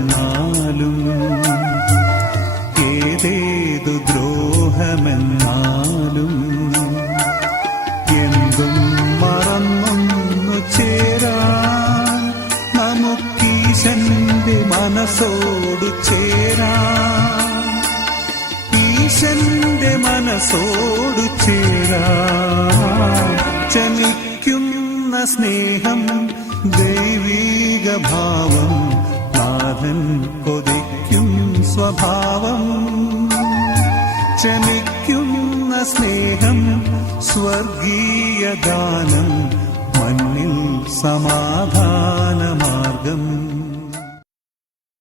വന്നാലും ഏതേതു ദ്രോഹമെന്നാലും എന്തും മറന്നൊന്നു ചേരാൻ നമുക്കീശന്റെ മനസ്സോടു ചേരാൻ, ഈശന്റെ മനസ്സോടു ചേരാൻ. ചലിക്കുന്ന സ്നേഹം ദൈവീക ഭാവം, നാഥൻ കൊതിക്കും സ്വഭാവം. ചലിക്കുന്ന സ്നേഹം സ്വർഗീയ ഗാനം, മണ്ണിൽ സമാധാന മാർഗം.